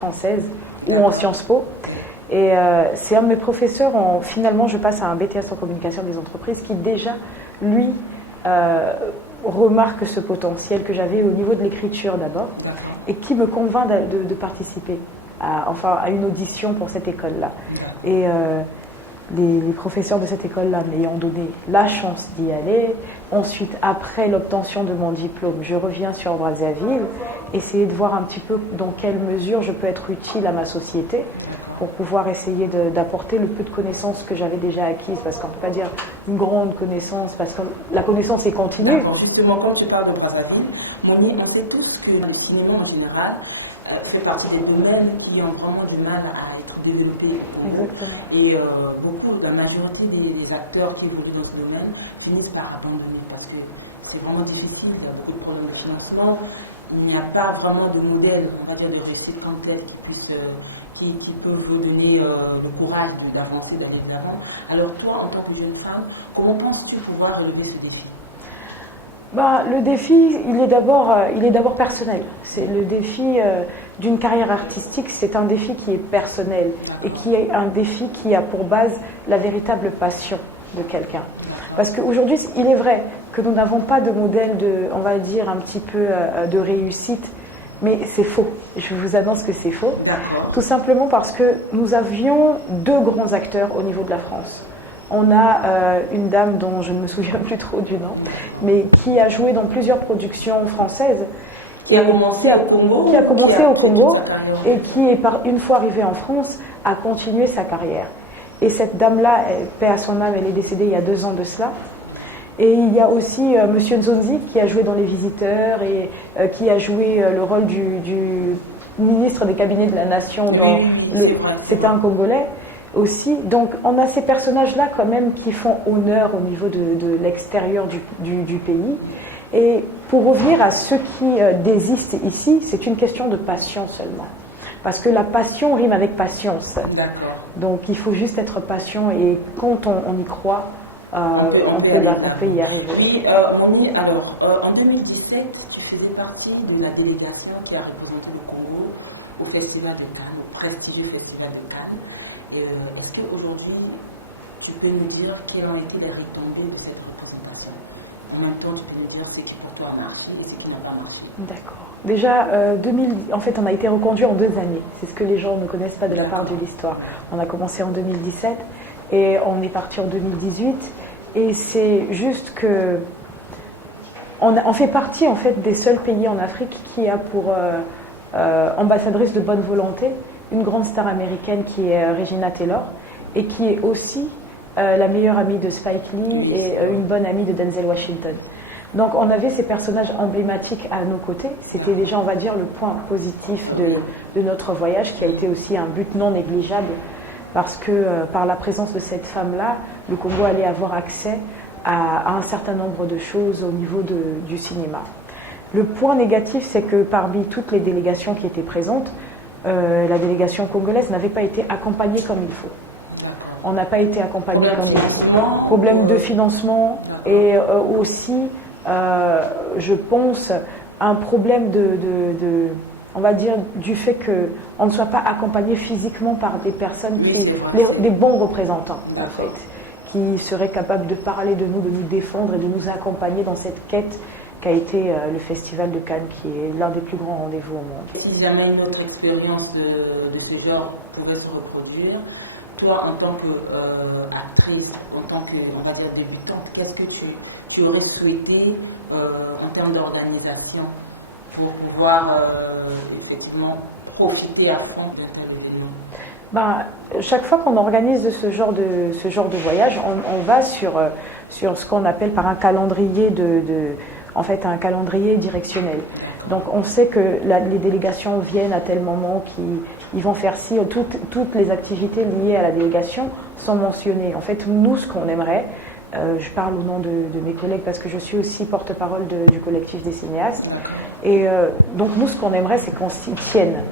française ou en Sciences Po. Et c'est un de mes professeurs, finalement je passe à un BTS en communication des entreprises qui déjà, lui, remarque ce potentiel que j'avais au niveau de l'écriture d'abord et qui me convainc de participer à une audition pour cette école-là. Et les professeurs de cette école-là m'ayant donné la chance d'y aller, ensuite après l'obtention de mon diplôme, je reviens sur Brazzaville, essayer de voir un petit peu dans quelle mesure je peux être utile à ma société pour pouvoir essayer d'apporter le peu de connaissances que j'avais déjà acquises, parce qu'on ne peut pas dire une grande connaissance, parce que la connaissance est continue. Justement, quand tu parles de Brazzaville, Moni, on sait tous que le cinéma en général fait partie des domaines qui ont vraiment du mal à être développés. Exactement. Et la majorité des acteurs qui évoluent dans ce domaine finissent par abandonner parce que c'est vraiment difficile, il y a beaucoup de problèmes de financement, il n'y a pas vraiment de modèle, on va dire, de réussite complète qui peuvent vous donner le courage d'avancer, d'aller de l'avant. Alors toi, en tant que jeune femme, comment penses-tu pouvoir relever ce défi? Le défi, il est d'abord personnel. C'est le défi d'une carrière artistique, c'est un défi qui est personnel et qui est un défi qui a pour base la véritable passion de quelqu'un. Parce qu'aujourd'hui, il est vrai que nous n'avons pas de modèle on va dire, un petit peu de réussite, mais c'est faux. Je vous annonce que c'est faux. Tout simplement parce que nous avions deux grands acteurs au niveau de la France. On a une dame dont je ne me souviens plus trop du nom, mais qui a joué dans plusieurs productions françaises. Qui a commencé au Congo et qui, une fois arrivée en France, a continué sa carrière. Et cette dame-là, paix à son âme, elle est décédée il y a 2 ans de cela. Et il y a aussi Monsieur Nzonzi qui a joué dans Les Visiteurs et qui a joué le rôle du ministre des cabinets de la Nation. C'était un Congolais aussi. Donc on a ces personnages-là quand même qui font honneur au niveau de l'extérieur du pays. Et pour revenir à ceux qui désistent ici, c'est une question de passion seulement. Parce que la passion rime avec patience. Donc il faut juste être patient et quand on y croit, on peut y arriver. Oui, en 2017, tu faisais partie de la délégation qui a représenté le Congo au Festival de Cannes, au prestigieux Festival de Cannes. Est-ce qu'aujourd'hui, tu peux me dire quelles ont été les retombées de cette représentation? En même temps, tu peux me dire ce qui pour toi a marché et ce qui n'a pas marché. D'accord. Déjà, en fait, on a été reconduit en 2 années. C'est ce que les gens ne connaissent pas de la part de l'histoire. On a commencé en 2017 et on est parti en 2018. Et c'est juste que on fait partie en fait des seuls pays en Afrique qui a pour ambassadrice de bonne volonté une grande star américaine qui est Regina Taylor et qui est aussi la meilleure amie de Spike Lee et une bonne amie de Denzel Washington. Donc on avait ces personnages emblématiques à nos côtés. C'était déjà, on va dire, le point positif de notre voyage qui a été aussi un but non négligeable parce que par la présence de cette femme-là, le Congo allait avoir accès à un certain nombre de choses au niveau du cinéma. Le point négatif, c'est que parmi toutes les délégations qui étaient présentes, la délégation congolaise n'avait pas été accompagnée comme il faut. On n'a pas été accompagné comme il faut. Problème de financement et aussi, je pense, un problème on va dire, du fait qu'on ne soit pas accompagné physiquement par des personnes, des bons représentants, en fait, qui seraient capables de parler de nous défendre et de nous accompagner dans cette quête qu'a été le Festival de Cannes, qui est l'un des plus grands rendez-vous au monde. Et si jamais une autre expérience de ce genre pouvait se reproduire, toi, en tant qu'actrice, en tant que, on va dire, débutante, qu'est-ce que tu aurais souhaité en termes d'organisation pour pouvoir effectivement profiter à fond de l'événement? Chaque fois qu'on organise ce genre de voyage, on va sur ce qu'on appelle par un calendrier en fait un calendrier directionnel. Donc on sait que les délégations viennent à tel moment qu'ils vont faire ci, toutes les activités liées à la délégation sont mentionnées. En fait, nous, ce qu'on aimerait, je parle au nom de mes collègues parce que je suis aussi porte-parole du collectif des cinéastes, et donc nous, ce qu'on aimerait, c'est qu'on s'y tienne